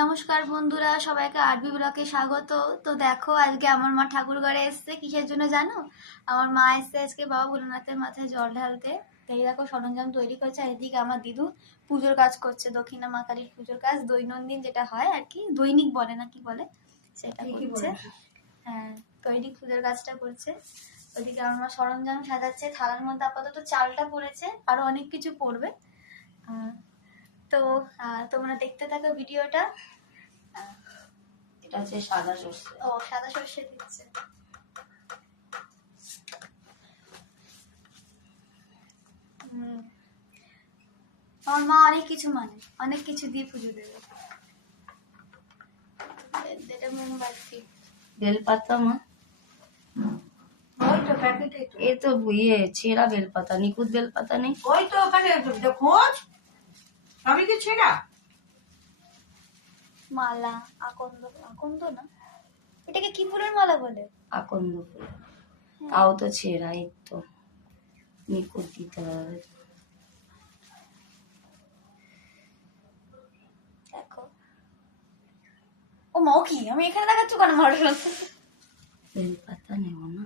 নমস্কার বন্ধুরা, সবাইকে আরবি ব্লগে স্বাগত। তো দেখো, আজকে আমার মা ঠাকুর ঘরে এসছে। কিসের জন্য জানো? আমার মা এসছে আজকে বাবা ভোলানাথের মাথায় জল ঢালতে। তো এই দেখো সরঞ্জাম তৈরি করছে। আর এদিকে আমার দিদু পুজোর কাজ করছে, দক্ষিণা মা কালীর পুজোর কাজ, দৈনন্দিন যেটা হয় আর কি, দৈনিক বলে না কি বলে, সেটা করছে। হ্যাঁ, দৈনিক পুজোর কাজটা করছে। ওইদিকে আমার মা সরঞ্জাম সাজাচ্ছে। থালার মধ্যে আপাতত চালটা পড়েছে, আরো অনেক কিছু পড়বে। তো তোমরা দেখতে থাকো ভিডিওটা। এটা হচ্ছে সাদা সর্ষে। ও, সাদা সর্ষে দিচ্ছে। আমার মা অনেক কিছু মানে, অনেক কিছু দিয়ে পুজো দেবে। এটা মোমবাতি, বেলপাতা মা, এ তো ইয়ে ছেঁড়া বেলপাতা, নিখুঁত বেলপাতা নেই। ওই তো ওখানে খোঁজ, আমি কি ছেঁড়া মালা, আকন্দ। আকন্দ না, এটাকে কি ফুলের মালা বলে? আকন্দ ফুল। তাও তো ছেঁড়া, এই তো নিখুঁত দিতে হবে। দেখো, ও মা, কি আমি এখানে দেখাচ্ছ কেন? মডেল বেলপাতা নেব না।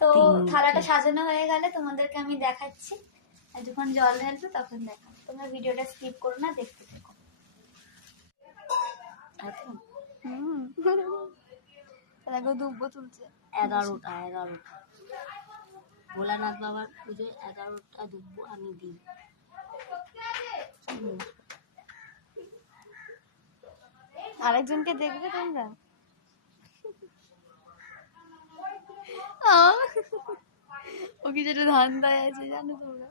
তো থালাটা সাজানো হয়ে গেলে তোমাদেরকে আমি দেখাচ্ছি। আর যখন জল ঢালবে তখন দেখাবো। তোমরা ভিডিওটা স্কিপ করো না, দেখতে থাকো। দেখো দুব্বো তুলছে। 11টা ভোলানাথ বাবার পুজোয় 11টা দুব্বো আমি দিই। আরেকজনকে দেখবে তোমরা? ও কি যেটা ধান্দায় আছে জানো তোমরা?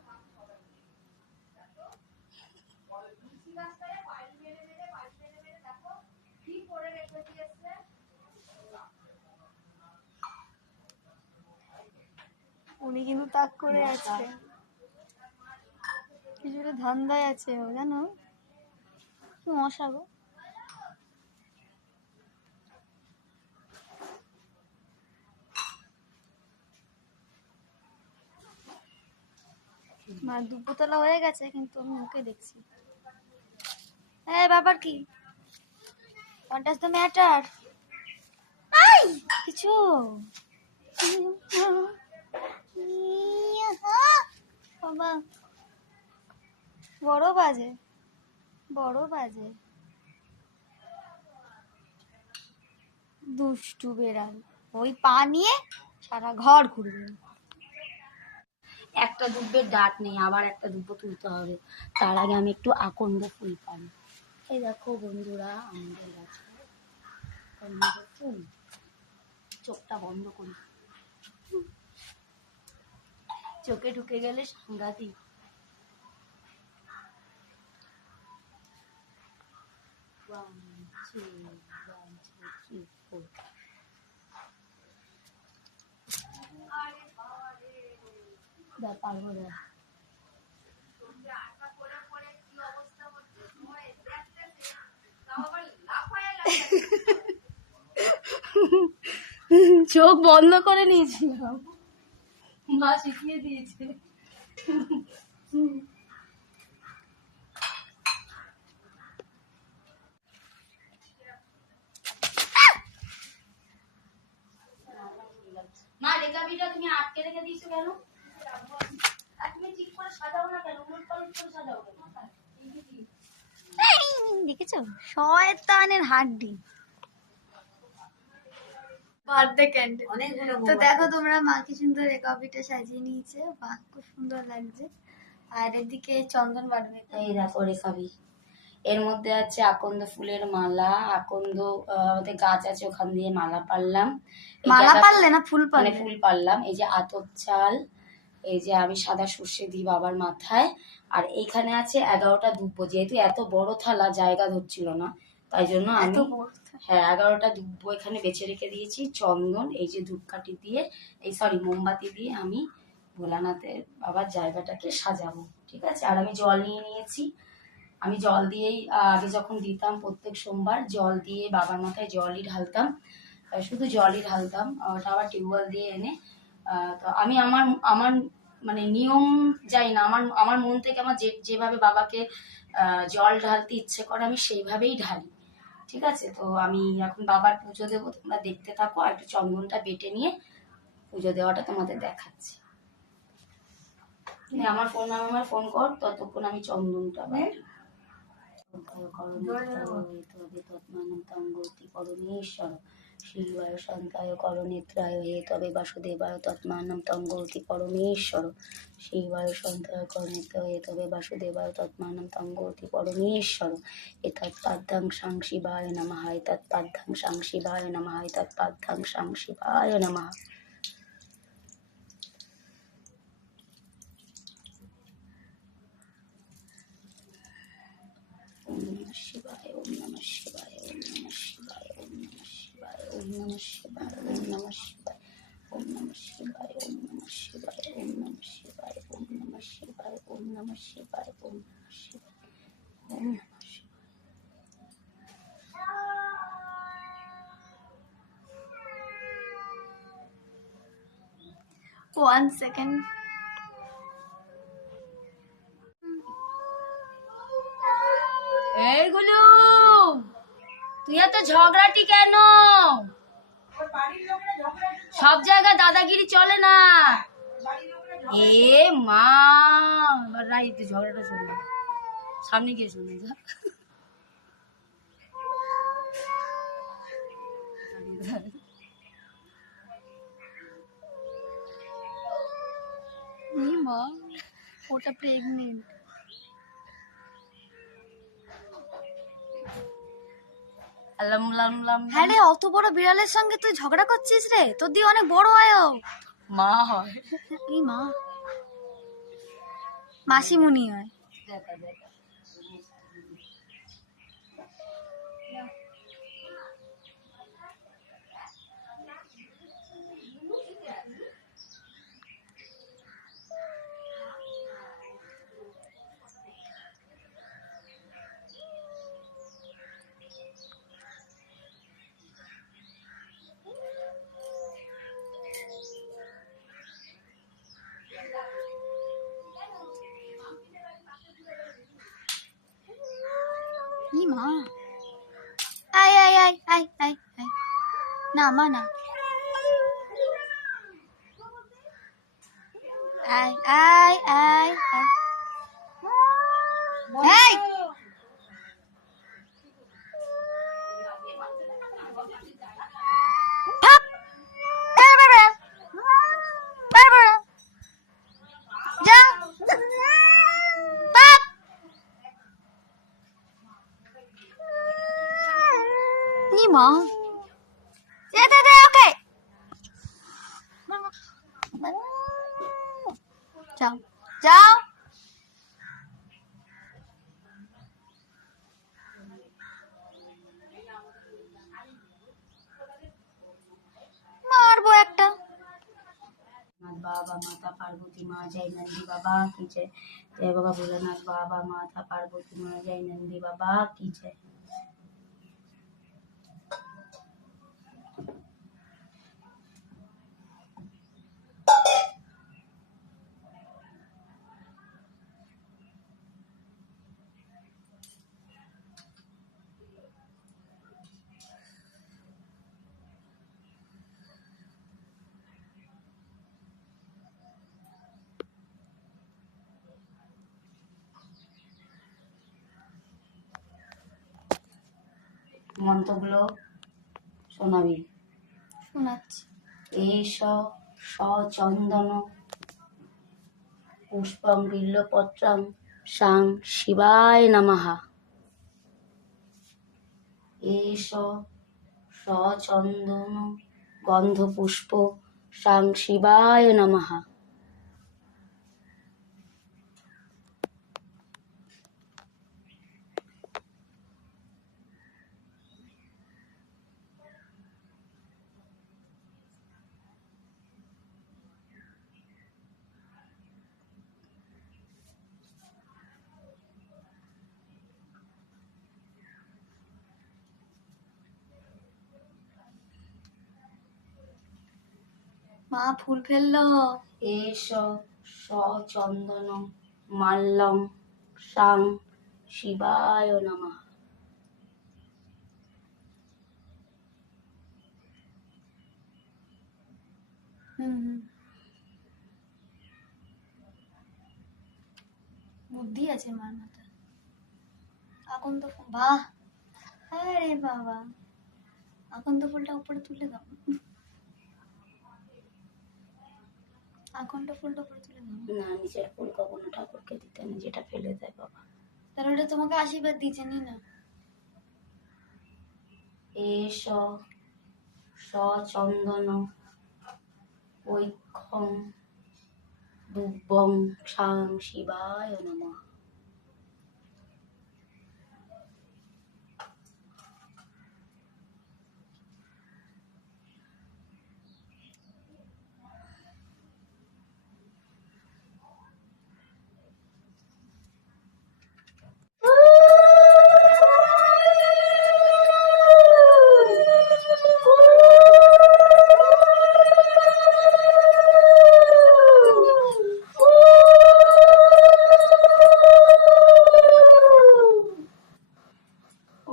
উনি কিন্তু তাক করে আছে, কিছুটা ধান্দায় আছে ও, জানো? কি মশা গো। মার দুপুতলা হয়ে গেছে, কিন্তু আমি মুখে দেখছি। এই ব্যাপার কি? What does the matter? I কিছু বাবা, বড় বাজে, বড় বাজে। দুষ্টু বেড়াল, ওই পা নিয়ে সারা ঘর ঘুরবে। একটা দুব্বের ডাট নেই, আবার একটা দুব্বো তুলতে হবে। তার আগে আমি একটু আকন্দ ফুল পাই। এই দেখো বন্ধুরা, আমাদের গাছে আকন্দ ফুল। চোখটা বন্ধ করি, চোখে ঢুকে গেলে সাংঘাতিক। পারবো না। চোখ বন্ধ করে নিয়েছিলাম, মা শিখিয়ে দিয়েছে। মা রেখাবিটা তুমি আটকে রেখে দিয়েছো কেন? আর তুমি ঠিক করে সাজাও না কেন? উলট পালট করে সাজাও কেন? দেখেছো, শয়তানের হাড্ডি। Birthday candle. তো দেখো তোমরা, মা কি সুন্দর এই কফিটা সাজিয়ে নিয়েছে, বাহ খুব সুন্দর লাগছে। আর এদিকে চন্দন বাড়বে। এই দেখো রেখাবি, এর মধ্যে আছে আকন্দ ফুলের মালা। আকন্দ আমাদের গাছ আছে, ওখান দিয়ে মালা পারলাম। মালা পারলে না, ফুল মানে পারলে? ফুল পারলাম। এই যে আতপ চাল, এই যে আমি সাদা সর্ষে দিই বাবার মাথায়। আর এইখানে আছে 11টা দুব্বো। যেহেতু এত বড় থালা জায়গা ধরছিল না, তাই জন্য আমি 11টা দুব্বো এখানে বেছে রেখে দিয়েছি। চন্দন, এই যে ধূপকাঠি দিয়ে, এই সরি মোমবাতি দিয়ে আমি ভোলানাথের বাবার জায়গাটাকে সাজাবো। ঠিক আছে, আর আমি জল নিয়ে নিয়েছি। আমি জল দিয়েই আগে যখন দিতাম প্রত্যেক সোমবার, জল দিয়ে বাবার মাথায় জলই ঢালতাম, শুধু জলই ঢালতাম। ওটা আবার টিউবওয়েল দিয়ে এনে। তো আমি আমার আমার মানে নিয়ম যাই না, আমার আমার মন থেকে আমার যেভাবে বাবাকে জল ঢালতে ইচ্ছে করে আমি সেইভাবেই ঢালি। ঠিক আছে, তো আমি এখন বাবার পুজো দেবো, তোমরা দেখতে থাকো। আর একটু চন্দনটা বেটে নিয়ে পুজো দেওয়াটা তোমাদের দেখাচ্ছি। আমার ফোন কর, ততক্ষণ আমি চন্দনটা বাটি। করণেশ্বর শিবায় শান্তায় করণেত্রায় হে তবে বাসুদেবায় তৎমানম তঙ্গতি পরমেশ্বর শিবায় শান্তায় করণেত্রায় হে তবে বাসুদেবায় তৎমানম তঙ্গতি পরমেশ্বর এতৎপাদ্যাং সাং শিবায় নমঃ এতৎপাদ্যাং সাং শিবায় নমঃ এতৎপাদ্যাং সাং শিবায় নমঃ। ওম নমঃ শিবায়, ওম নমঃ শিবায়, ওম নমঃ শিবায়, ওম নমঃ শিবায়, ওম নমঃ শিবায়, ওম নমঃ শিবায়, ওম নমঃ শিবায়, ওম নমঃ শিবায়, ওম নমঃ শিবায়, ওম নমঃ শিবায়, ওম নমঃ শিবায়, ওম নমঃ শিবায়, ওম নমঃ শিবায়। 1 second. এই গুলু, তুই এত ঝগড়াটি কেন? ওর বাড়ির লোকেরা ঝগড়া সব জায়গায় দাদাগিরি চলে না। বাড়ির লোকেরা এ মা, এবার রাই তুই ঝগড়াটা শুনবি, সামনে গিয়ে শুনে যা। মা ওটা প্রেগনেন্ট। হ্যাঁ রে, অত বড় বিড়ালের সঙ্গে তুই ঝগড়া করছিস রে? তোর দিয়ে অনেক বড় হয় ও। মা হয়, এই মা, মাসিমুনি হয়। দেখা দেখা। এই মা, আয় আয় আয় আয় আয় আয়, না মা না, আয় আয় আয় আয়। এই ভাগ, এই বাবা, বাবা, যা, ভাগ। এই মা, দে দে দে, ওকে, যাও যাও। মারবো একটা। बाबा माता पार्वती माँ जय नंदी बाबा की जय। जय बाबा भोलेनाथ बाबा माता पार्वती माँ जय नंदी बाबा की जय। মন্ত্রগুলো শোনাবি। শোনাচ্ছি। এষ সচন্দন পুষ্পং বিল্লপত্রং সাং শিবায় নমঃ। এষ সচন্দন গন্ধপুষ্প সাং শিবায় নমঃ। মা ফুল ফেললো। এষ সচন্দন মাল্যং সাং শিবায় নমঃ। বুদ্ধি আছে মার মাথায়। আকন্দ ফুল, বাহ, আরে বাবা, আকন্দ ফুলটা উপরে তুলে দাও, আকন্দ ফুলটা উপরে তুলে দাও। না, নিচের ফুল কখনো ঠাকুরকে দিতে নেই, যেটা ফেলে দেয় বাবা। তাহলে ওটা তোমাকে আশীর্বাদ দিচ্ছে, নি না। এষ সচন্দন ঐক্ষং দুব্বং সাং শিবায় নমঃ।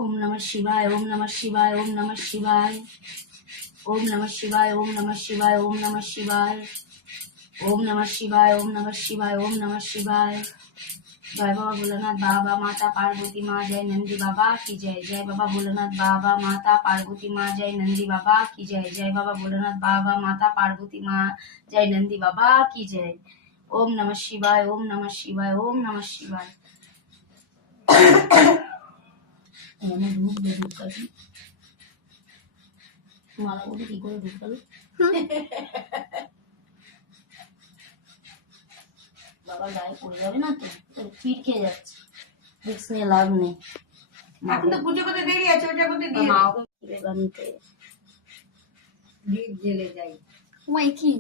ওম নমঃ শিবায়, ওম নমঃ শিবায়, ওম নমঃ শিবায়, ওম নমঃ শিবায়, ওম নমঃ শিবায়, ওম নমঃ শিবায়, ওম নমঃ শিবায়, ওম নমঃ শিবায়, ওম নমঃ শিবায়। জয় বাবা ভোলানাথ বাবা মাতা পার্বতী মা, জয় নন্দী বাবা কি জয়। জয় বাবা ভোলানাথ বাবা মাতা পার্বতী মা, জয় নন্দী বাবা কি জয়। জয় বাবা ভোলানাথ বাবা মাতা পার্বতী মা, জয় নন্দী বাবা কি জয়। ওম নমঃ শিবায়, ওম নমঃ শিবায়, ওম নমঃ শিবায়। এখানে ঢুকবে ঢুকাবি মালাগুলো কি করে ঢুকালো বাবা, গায়ে পড়ে যাবে না তো, চিটকে যাচ্ছে, রিস্ক নিয়ে লাভ নেই। এখন তো পুজো করতে দেরি আছে, ওটার মধ্যে দিয়ে মা ওকে কিনে বানিতে দীপ জেলে যাই। ওই কি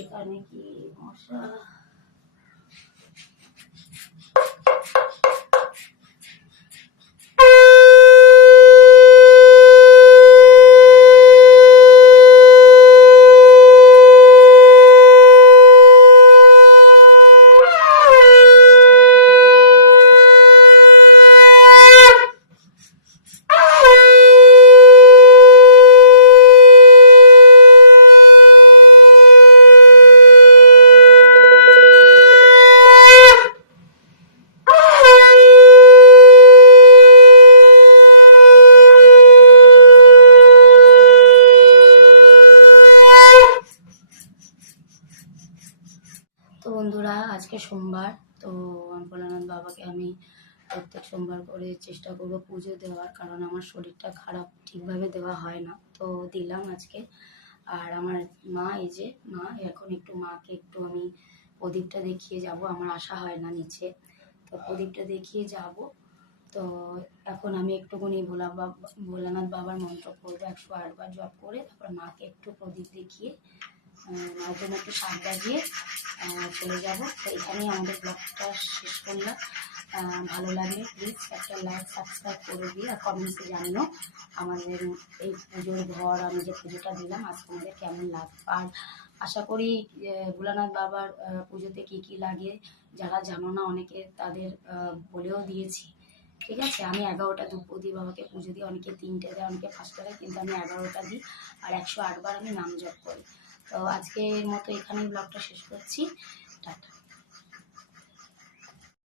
এখানে কি মশা। তো বন্ধুরা, আজকে সোমবার, তো ভোলানাথ বাবাকে আমি প্রত্যেক সোমবার করে চেষ্টা করব পুজো দেওয়ার, কারণ আমার শরীরটা খারাপ, ঠিকভাবে দেওয়া হয় না, তো দিলাম আজকে। আর আমার মা, এই যে মা, এখন একটু মাকে একটু আমি প্রদীপটা দেখিয়ে যাব, আমার আসা হয় না নিচে, তো প্রদীপটা দেখিয়ে যাব। তো এখন আমি একটুখানি ভোলানাথ বাবার মন্ত্র করবো, 108 বার জপ করে, তারপর মাকে একটু প্রদীপ দেখিয়ে মায়ের জন্য একটু শাক বাজিয়ে চলে যাব। তো এখানেই আমাদের ব্লগটা শেষ করলাম। ভালো লাগলে প্লিজ একটা লাইক সাবস্ক্রাইব করে দিয়ে আর কমেন্টসে জানিও আমাদের এই পুজোর ঘর, আমি যে পুজোটা দিলাম আজ তোমাদের কেমন লাগবে। আর আশা করি ভোলানাথ বাবার পুজোতে কি কি লাগে যারা জানো না অনেকে তাদের বলেও দিয়েছি। ঠিক আছে, আমি 11টা ধূপ দিই বাবাকে পুজো দিই, অনেকে 3টে দেয়, অনেকে 5টা দেয়, কিন্তু আমি 11টা দিই আর 108 বার আমি নাম জপ করি। তো আজকের মতো এখানেই ব্লগটা শেষ করছি।